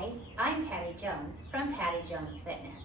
guys, I'm Patty Jones from Patty Jones Fitness.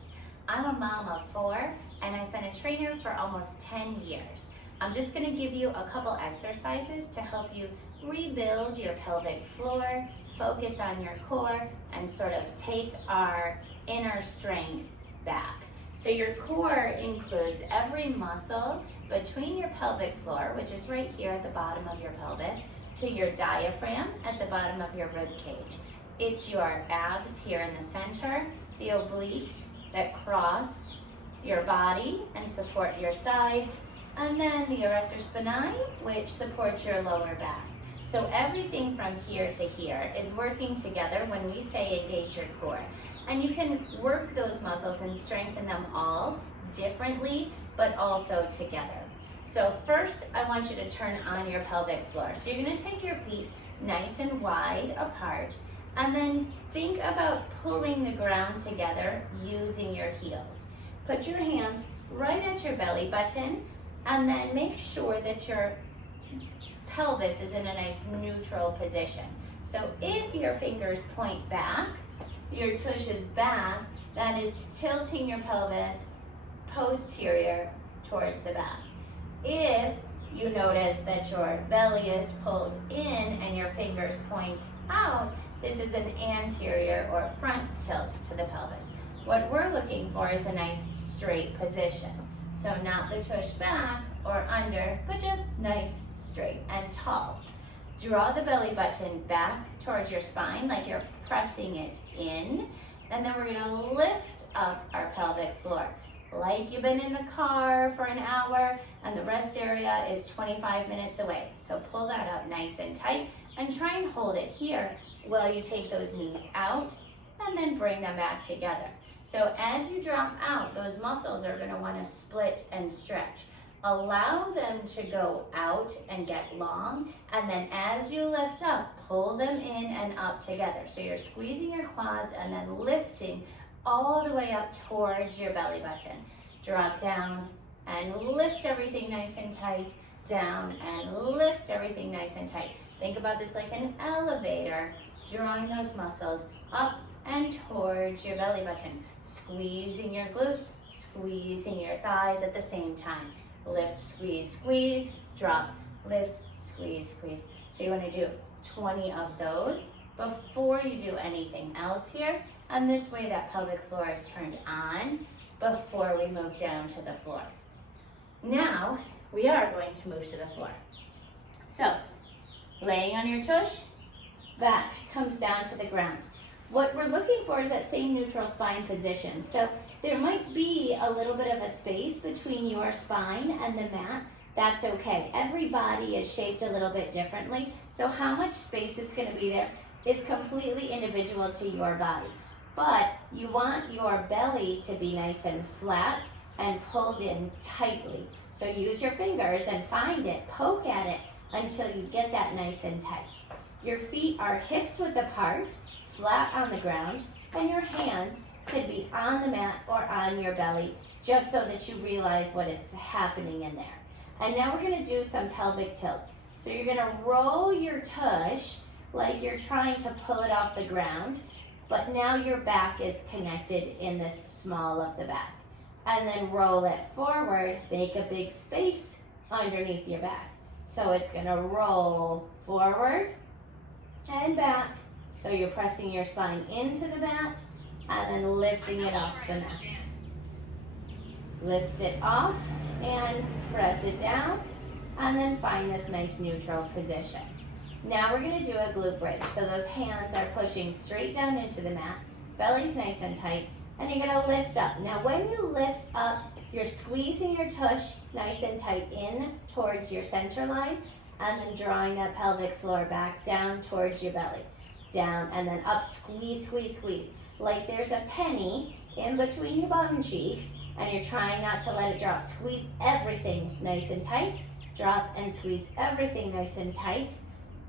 I'm a mom of 4 and I've been a trainer for almost 10 years. I'm just going to give you a couple exercises to help you rebuild your pelvic floor, focus on your core, and sort of take our inner strength back. So your core includes every muscle between your pelvic floor, which is right here at the bottom of your pelvis, to your diaphragm at the bottom of your rib cage. It's your abs here in the center, the obliques that cross your body and support your sides, and then the erector spinae, which supports your lower back. So everything from here to here is working together when we say engage your core. And you can work those muscles and strengthen them all differently, but also together. So first, I want you to turn on your pelvic floor. So you're gonna take your feet nice and wide apart, and then think about pulling the ground together using your heels. Put your hands right at your belly button, and then make sure that your pelvis is in a nice neutral position. So if your fingers point back, your tush is back, that is tilting your pelvis posterior towards the back. If you notice that your belly is pulled in and your fingers point out, this is an anterior or front tilt to the pelvis. What we're looking for is a nice straight position. So not the tush back or under, but just nice, straight, and tall. Draw the belly button back towards your spine like you're pressing it in, and then we're gonna lift up our pelvic floor like you've been in the car for an hour and the rest area is 25 minutes away. So pull that up nice and tight and try and hold it here while you take those knees out and then bring them back together. So as you drop out, those muscles are gonna wanna split and stretch. Allow them to go out and get long, and then as you lift up, pull them in and up together. So you're squeezing your quads and then lifting all the way up towards your belly button. Drop down and lift everything nice and tight, down and lift everything nice and tight. Think about this like an elevator, drawing those muscles up and towards your belly button, squeezing your glutes, squeezing your thighs at the same time. Lift, squeeze, squeeze, drop, lift, squeeze, squeeze. So you want to do 20 of those before you do anything else here. And this way that pelvic floor is turned on before we move down to the floor. Now we are going to move to the floor. So laying on your tush, back comes down to the ground. What we're looking for is that same neutral spine position. So there might be a little bit of a space between your spine and the mat. That's okay. Every body is shaped a little bit differently. So how much space is going to be there is completely individual to your body. But you want your belly to be nice and flat and pulled in tightly. So use your fingers and find it, poke at it until you get that nice and tight. Your feet are hips width apart, flat on the ground, and your hands could be on the mat or on your belly, just so that you realize what is happening in there. And now we're gonna do some pelvic tilts. So you're gonna roll your tush like you're trying to pull it off the ground, but now your back is connected in this small of the back. And then roll it forward, make a big space underneath your back. So it's gonna roll forward and back. So you're pressing your spine into the mat and then lifting it off the mat. Lift it off and press it down, and then find this nice neutral position. Now we're gonna do a glute bridge. So those hands are pushing straight down into the mat, belly's nice and tight, and you're gonna lift up. Now when you lift up, you're squeezing your tush nice and tight in towards your center line, and then drawing that pelvic floor back down towards your belly. Down and then up, squeeze, squeeze, squeeze. Like there's a penny in between your bum cheeks and you're trying not to let it drop. Squeeze everything nice and tight. Drop and squeeze everything nice and tight.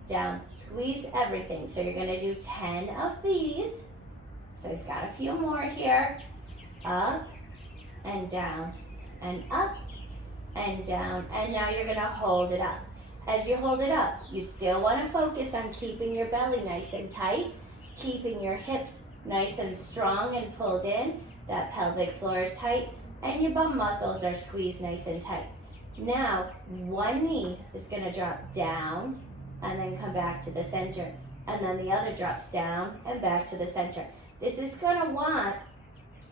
Down, squeeze everything. So you're gonna do 10 of these. So we've got a few more here. Up and down and up and down. And now you're gonna hold it up. As you hold it up, you still want to focus on keeping your belly nice and tight, keeping your hips nice and strong and pulled in. That pelvic floor is tight, and your bum muscles are squeezed nice and tight. Now, one knee is gonna drop down and then come back to the center. And then the other drops down and back to the center. This is gonna want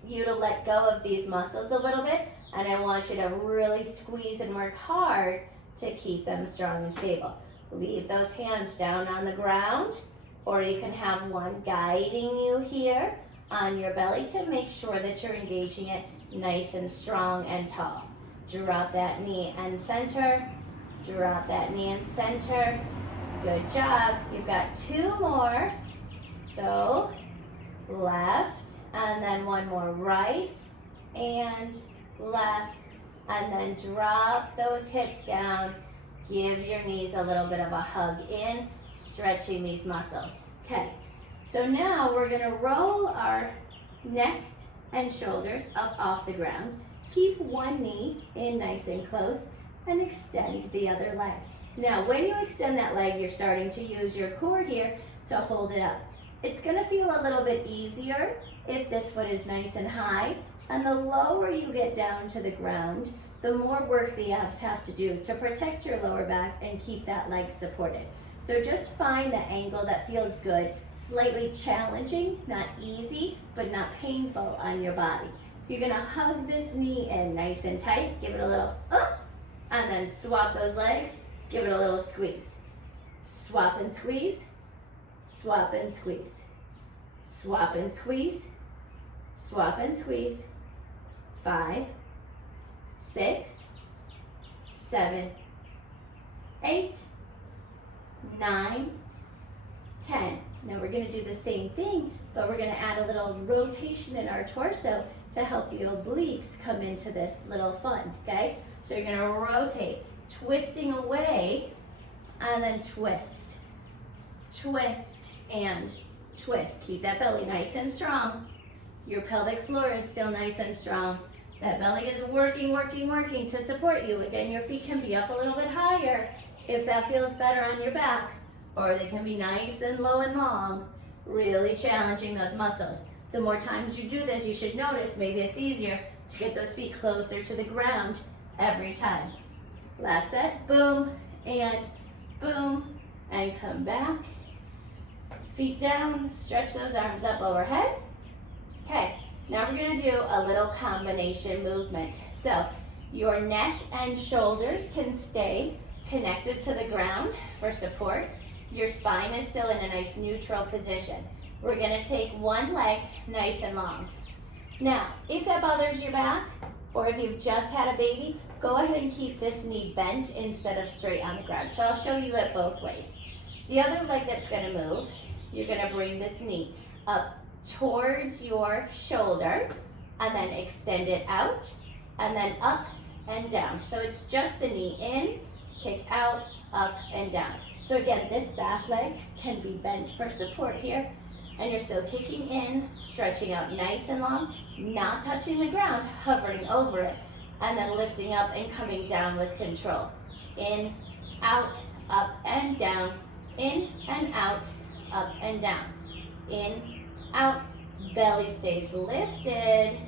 you to let go of these muscles a little bit, and I want you to really squeeze and work hard to keep them strong and stable. Leave those hands down on the ground, or you can have one guiding you here on your belly to make sure that you're engaging it nice and strong and tall. Drop that knee and center, drop that knee and center. Good job. You've got two more. So left, and then one more right, and left, and then drop those hips down. Give your knees a little bit of a hug in, stretching these muscles. Okay, so now we're gonna roll our neck and shoulders up off the ground. Keep one knee in nice and close, and extend the other leg. Now, when you extend that leg, you're starting to use your core here to hold it up. It's gonna feel a little bit easier if this foot is nice and high, and the lower you get down to the ground, the more work the abs have to do to protect your lower back and keep that leg supported. So just find the angle that feels good, slightly challenging, not easy, but not painful on your body. You're gonna hug this knee in nice and tight, give it a little and then swap those legs, give it a little squeeze. Swap and squeeze, swap and squeeze. Swap and squeeze, swap and squeeze. 5, 6, 7, 8, 9, 10. Now we're gonna do the same thing, but we're gonna add a little rotation in our torso to help the obliques come into this little fun, okay? So you're gonna rotate, twisting away, and then twist. Twist and twist. Keep that belly nice and strong. Your pelvic floor is still nice and strong. That belly is working, working, working to support you. Again, your feet can be up a little bit higher if that feels better on your back, or they can be nice and low and long, really challenging those muscles. The more times you do this, you should notice maybe it's easier to get those feet closer to the ground every time. Last set, boom, and come back. Feet down, stretch those arms up overhead. Okay, now we're gonna do a little combination movement. So your neck and shoulders can stay connected to the ground for support. Your spine is still in a nice neutral position. We're gonna take one leg nice and long. Now, if that bothers your back, or if you've just had a baby, go ahead and keep this knee bent instead of straight on the ground. So I'll show you it both ways. The other leg that's gonna move, you're gonna bring this knee up towards your shoulder, and then extend it out, and then up and down. So it's just the knee in, kick out, up and down. So again, this back leg can be bent for support here, and you're still kicking in, stretching out nice and long, not touching the ground, hovering over it, and then lifting up and coming down with control. In, out, up and down, in and out, up and down. In, out, belly stays lifted,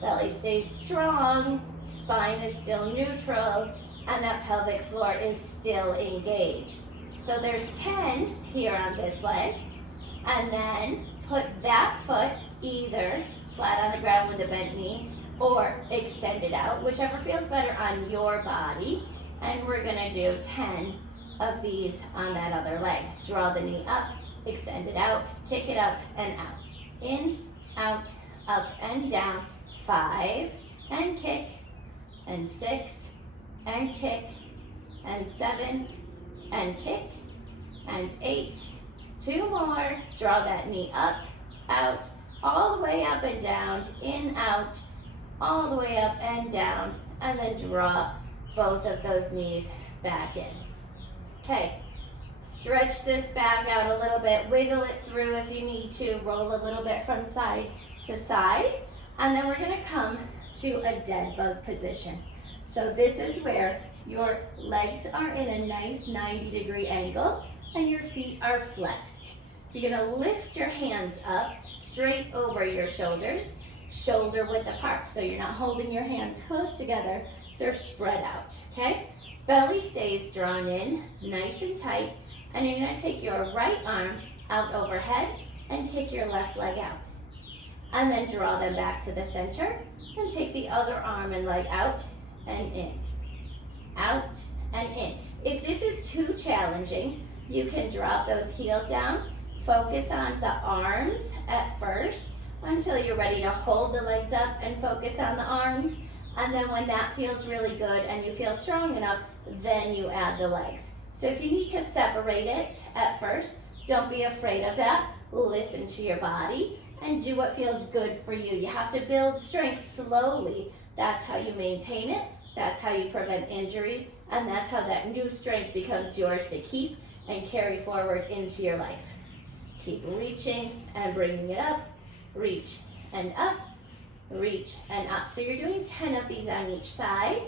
belly stays strong, spine is still neutral, and that pelvic floor is still engaged. So there's 10 here on this leg, and then put that foot either flat on the ground with a bent knee or extend it out, whichever feels better on your body. And we're gonna do 10 of these on that other leg. Draw the knee up, extend it out, kick it up and out. In, out, up and down. 5, and kick, and 6, and kick, and 7, and kick, and 8. 2 more. Draw that knee up, out, all the way up and down, in, out, all the way up and down, and then draw both of those knees back in. Okay, stretch this back out a little bit, wiggle it through if you need to, roll a little bit from side to side, and then we're gonna come to a dead bug position. So this is where your legs are in a nice 90-degree angle and your feet are flexed. You're gonna lift your hands up straight over your shoulders, shoulder width apart. So you're not holding your hands close together, they're spread out, okay? Belly stays drawn in, nice and tight, and you're gonna take your right arm out overhead and kick your left leg out. And then draw them back to the center and take the other arm and leg out and in. Out and in. If this is too challenging, you can drop those heels down, focus on the arms at first until you're ready to hold the legs up and focus on the arms. And then when that feels really good and you feel strong enough, then you add the legs. So if you need to separate it at first, don't be afraid of that. Listen to your body and do what feels good for you. You have to build strength slowly. That's how you maintain it. That's how you prevent injuries. And that's how that new strength becomes yours to keep and carry forward into your life. Keep reaching and bringing it up. Reach and up. Reach and up. So you're doing 10 of these on each side.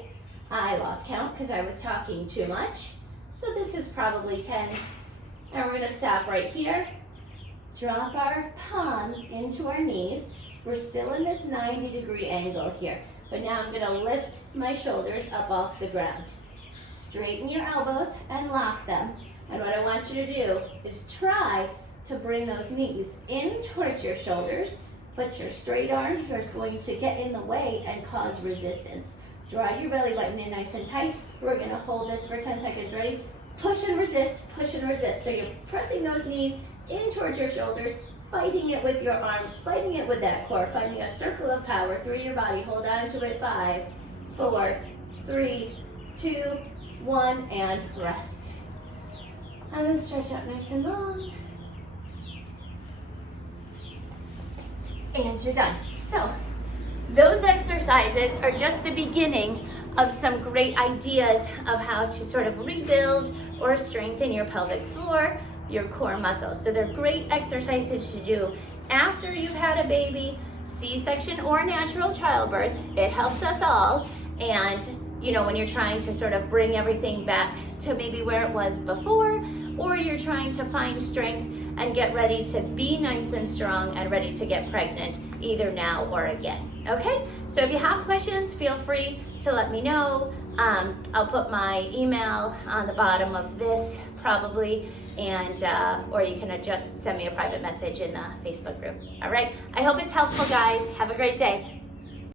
I lost count because I was talking too much. So this is probably 10. And we're going to stop right here. Drop our palms into our knees. We're still in this 90-degree angle here. But now I'm going to lift my shoulders up off the ground. Straighten your elbows and lock them. And what I want you to do is try to bring those knees in towards your shoulders, but your straight arm here is going to get in the way and cause resistance. Draw your belly button in nice and tight. We're going to hold this for 10 seconds. Ready? Push and resist, push and resist. So you're pressing those knees in towards your shoulders, fighting it with your arms, fighting it with that core, finding a circle of power through your body. Hold on to it. 5, 4, 3, 2, 1, and rest. And then stretch out nice and long. And you're done. So those exercises are just the beginning of some great ideas of how to sort of rebuild or strengthen your pelvic floor, your core muscles. So they're great exercises to do after you've had a baby, C-section or natural childbirth. It helps us all. And when you're trying to sort of bring everything back to maybe where it was before, or you're trying to find strength and get ready to be nice and strong and ready to get pregnant either now or again. Okay, so if you have questions, feel free to let me know. I'll put my email on the bottom of this probably, and or you can just send me a private message in the Facebook group. All right, I hope it's helpful, guys. Have a great day.